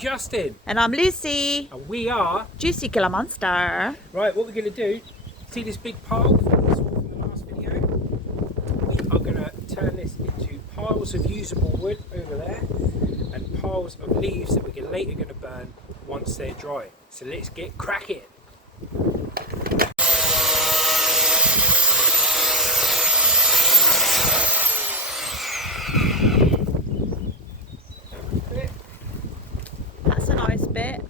Justin. And I'm Lucy. And we are Juicy Killer Monster. Right, what we're going to do, see this big pile that we saw from the last video? We are going to turn this into piles of usable wood over there and piles of leaves that we're later going to burn once they're dry. So let's get cracking. That's a nice bit.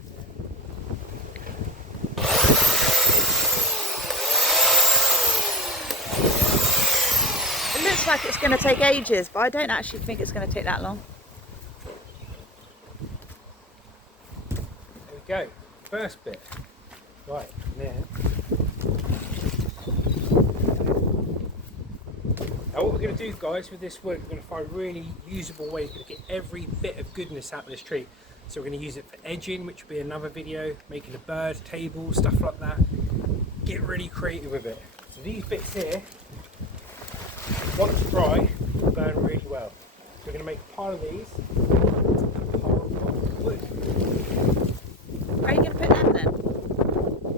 It looks like it's going to take ages, but I don't actually think it's going to take that long. There we go, first bit. Right, now. Now what we're going to do, guys, with this wood, we're going to find really usable ways to get every bit of goodness out of this tree. So we're going to use it for edging, which will be another video, making a bird table, stuff like that. Get really creative with it. So these bits here, once dry, will burn really well. So we're going to make a pile of these and a pile of wood. Where are you going to put them then? I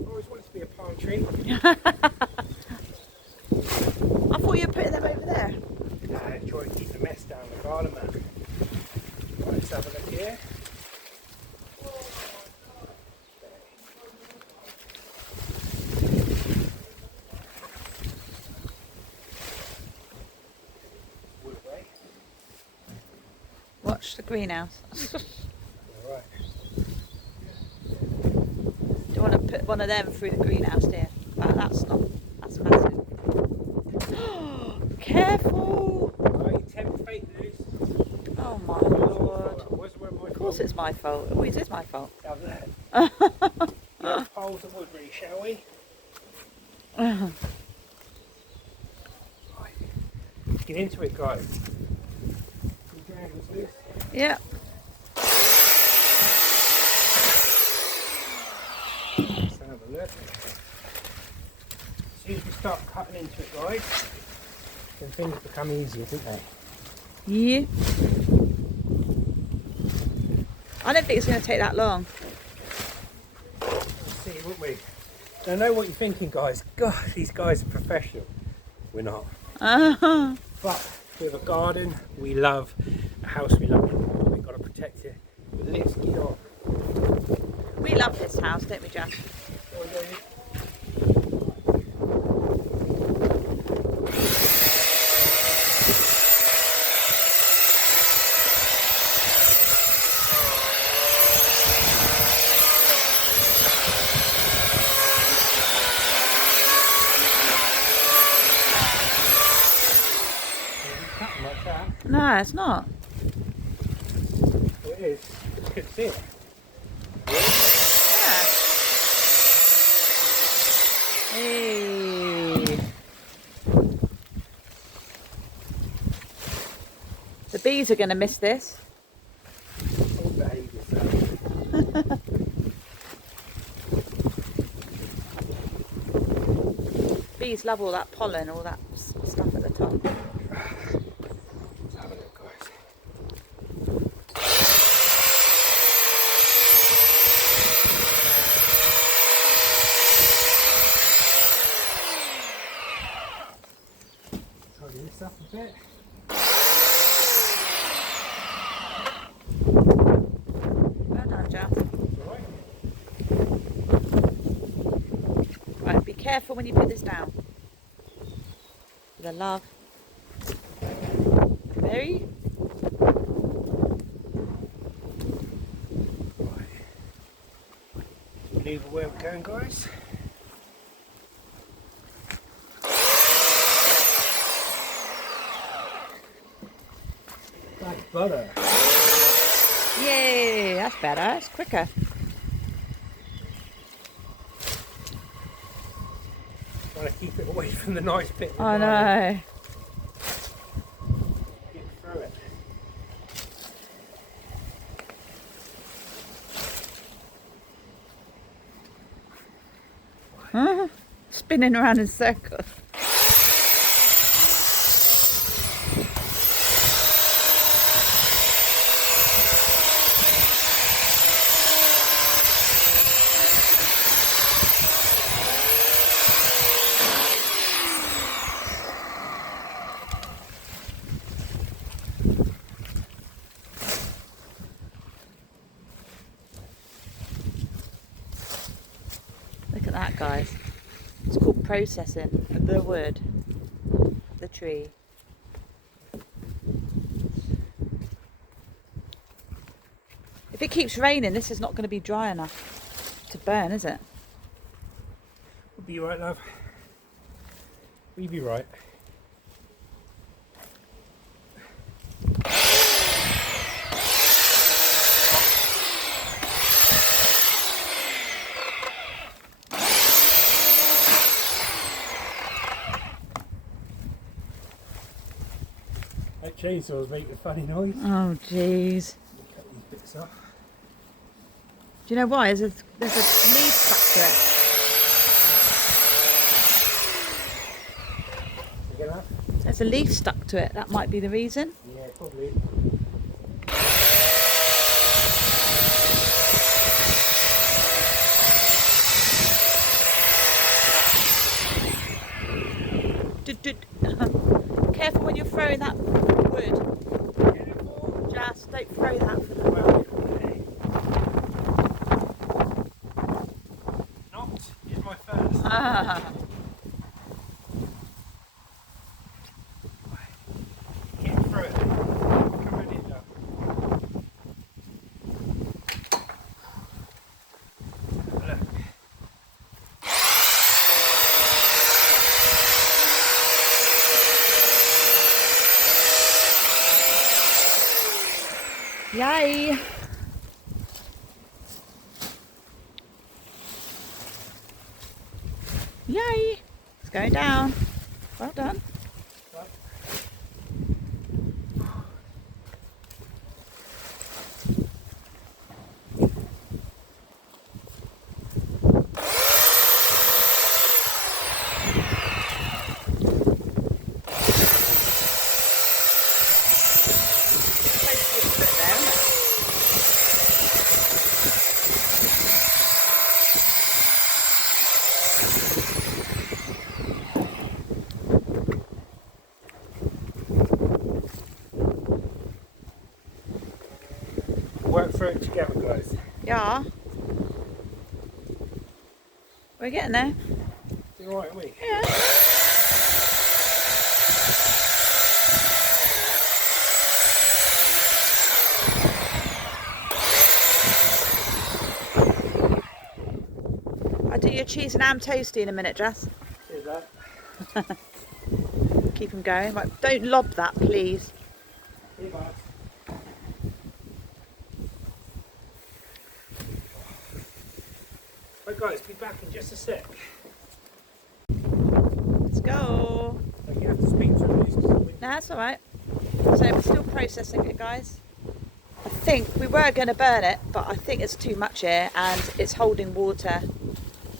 always wanted to be a palm tree. I thought you were putting them over there. Try and keep the mess down the garden, man. Right, let's have a look here. Watch the greenhouse. Alright. Do you want to put one of them through the greenhouse there? Well, that's massive. Careful! Right, tempt fate loose. Oh my lord. Of course it's my fault. It always is my fault. Down there. Get piles of wood ready, shall we? Right. Get into it, guys. Some dragons loose. Yep. Let's have a look. As soon as we start cutting into it, guys, then things become easier, don't they? Yeah. I don't think it's going to take that long. Let's see, won't we? I know what you're thinking, guys. God, these guys are professional. We're not. But with a garden we love, a house we love, we've got to protect it. But let's get on. We love this house, don't we, Josh? Like that. No, it's not. Well, it is. You can see it. Yeah. Hey. The bees are going to miss this. Oh, behave yourself. Bees love all that pollen, all that stuff at the top. Let's have a look, guys. Tidy this up a bit. Well done, Jeff. Alright. Right, be careful when you put this down. For the love. Very. Right. Maneuver where we're going, guys. Like butter. Yay, that's better. It's quicker. Trying to keep it away from the nice bit. I know. Get through it. Spinning around in circles. that, guys. It's called processing the wood, the tree. If it keeps raining, this is not going to be dry enough to burn, is it? We'll be right, love. We'll be right. That chainsaw's making a funny noise. Oh, jeez. Cut these bits off. Do you know why? There's a leaf stuck to it. Again, up? There's a leaf stuck to it. That might be the reason. Yeah, probably. Careful when you're throwing that wood. Just don't throw that for the moment. Not is my first. Get through it. Come in it up. Look. Yay! Yay! It's going down. Well done. Work through it together, guys. Yeah. We're getting there. You alright, are we? Yeah. I'll do your cheese and ham toasty in a minute, Jess. Here's that. Keep them going. Right, don't lob that, please. Here, guys. Right, guys, be back in just a sec. Let's go. So you have to speak through this. No, that's all right. So we're still processing it, guys. I think we were going to burn it, but I think it's too much here and it's holding water.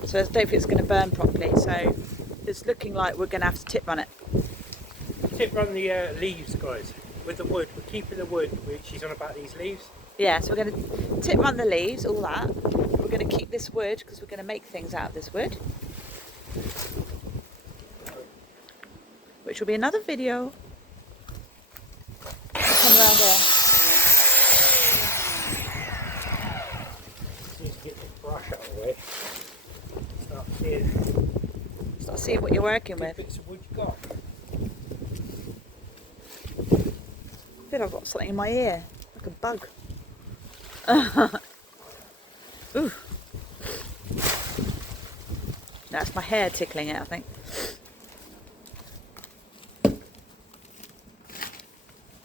So I don't think it's going to burn properly. So it's looking like we're going to have to tip run it. Tip run the leaves, guys. With the wood, we're keeping the wood, which is on about these leaves. Yeah, so we're going to tip run the leaves, all that. We're going to keep this wood because we're going to make things out of this wood. Which will be another video. Come around there. Just need to get this brush out of the way. Start seeing what you're working with. Bits of wood you got. I feel I've got something in my ear, like a bug. Ooh. That's my hair tickling it, I think.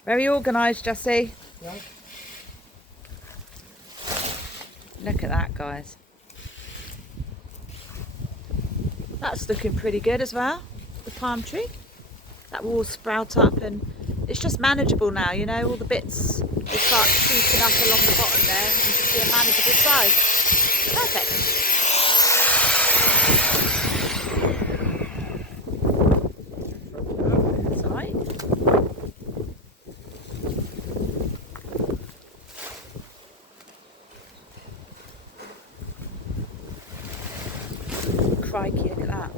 Very organised, Jessie. Yeah. Look at that, guys. That's looking pretty good as well, the palm tree. That will all sprout up and it's just manageable now, you know, all the bits will start shooting up along the bottom there and just be a manageable size. Perfect. That's all right. Crikey, look at that.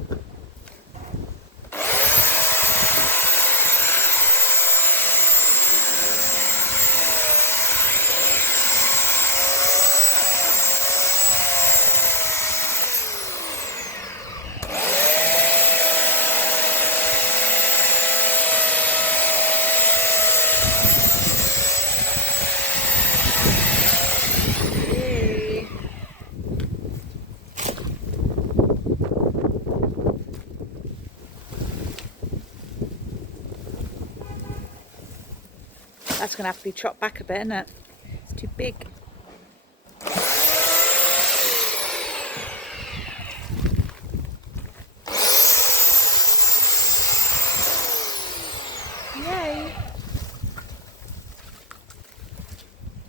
That's going to have to be chopped back a bit, isn't it? It's too big. Yay!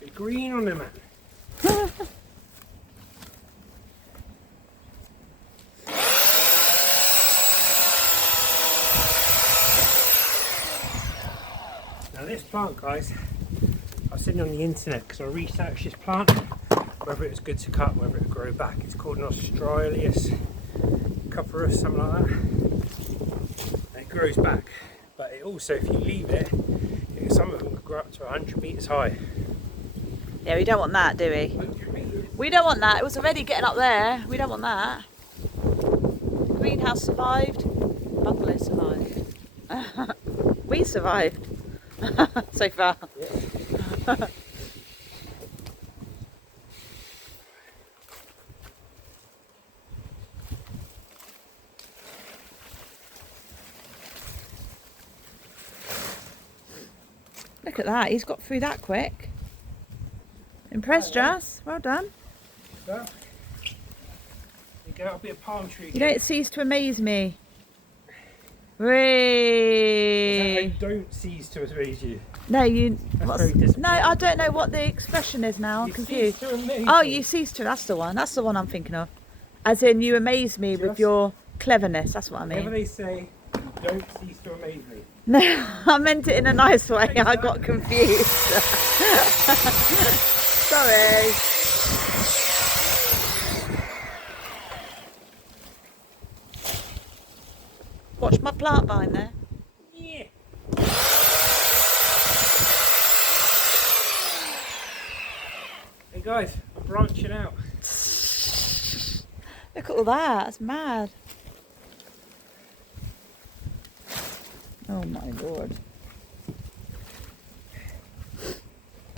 Bit green on them, man. Now this plant, guys, I was sitting on the internet because I researched this plant, whether it was good to cut, whether it would grow back. It's called an australis, copperus, something like that. And it grows back, but it also, if you leave it, some of them could grow up to 100 metres high. Yeah, we don't want that, do we? 100 metres? We don't want that. It was already getting up there. We don't want that. Greenhouse survived. Bungalow survived. We survived. So far. Yeah. Look at that. He's got through that quick. Impressed, Jas. Well done. There you go, I'll be a palm tree. You don't cease to amaze me. I Whee! don't cease to amaze you. No, you. That's very disappointing. No, I don't know what the expression is now. I'm You confused. cease to amaze Oh, me. you cease to. That's the one. That's the one I'm thinking of. As in, you amaze me with Just- your cleverness. That's what I Whenever mean. they say, don't cease to amaze me. No, I meant it in a nice way. I got confused. Sorry. Watch my plant behind there. Yeah. Hey guys, I'm branching out. Look at all that. That's mad. Oh my lord.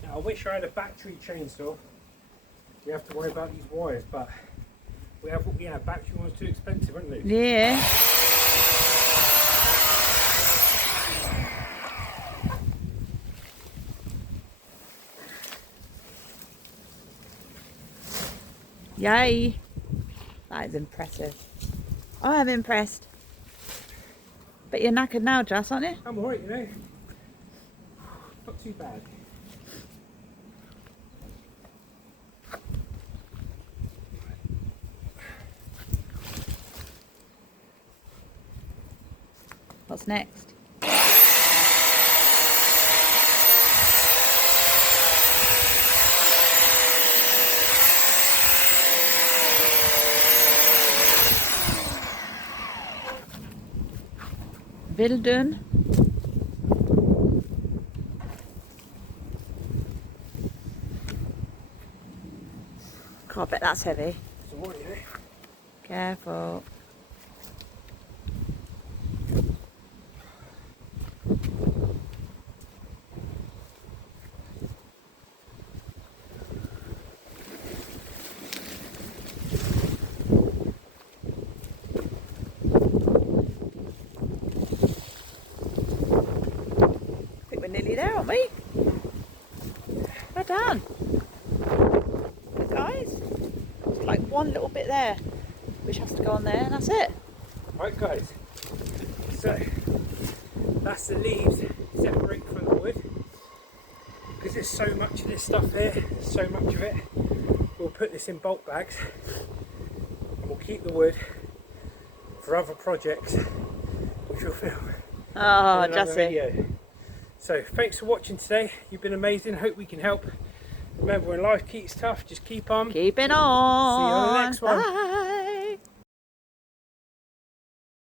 Now, I wish I had a battery chainsaw. We have to worry about these wires, but we have what we have. Battery ones too expensive, aren't they? Yeah. Yay. That is impressive. I am impressed. But you're knackered now, Jas, aren't you? I'm alright, you know. Not too bad. What's next? Wilden. God, I bet that's heavy. It's alright, you know. Careful. I think we're nearly there, aren't we? Well done. Good, guys. It's like one little bit there, which has to go on there, and that's it. Right guys, so that's the leaves separate from the wood. Because there's so much of this stuff here, so much of it, we'll put this in bulk bags and we'll keep the wood for other projects which we'll film Oh, in another Jussie. video. So thanks for watching today, you've been amazing, hope we can help. Remember, when life keeps tough, just keep on. Keeping on. See you on the next one. Bye.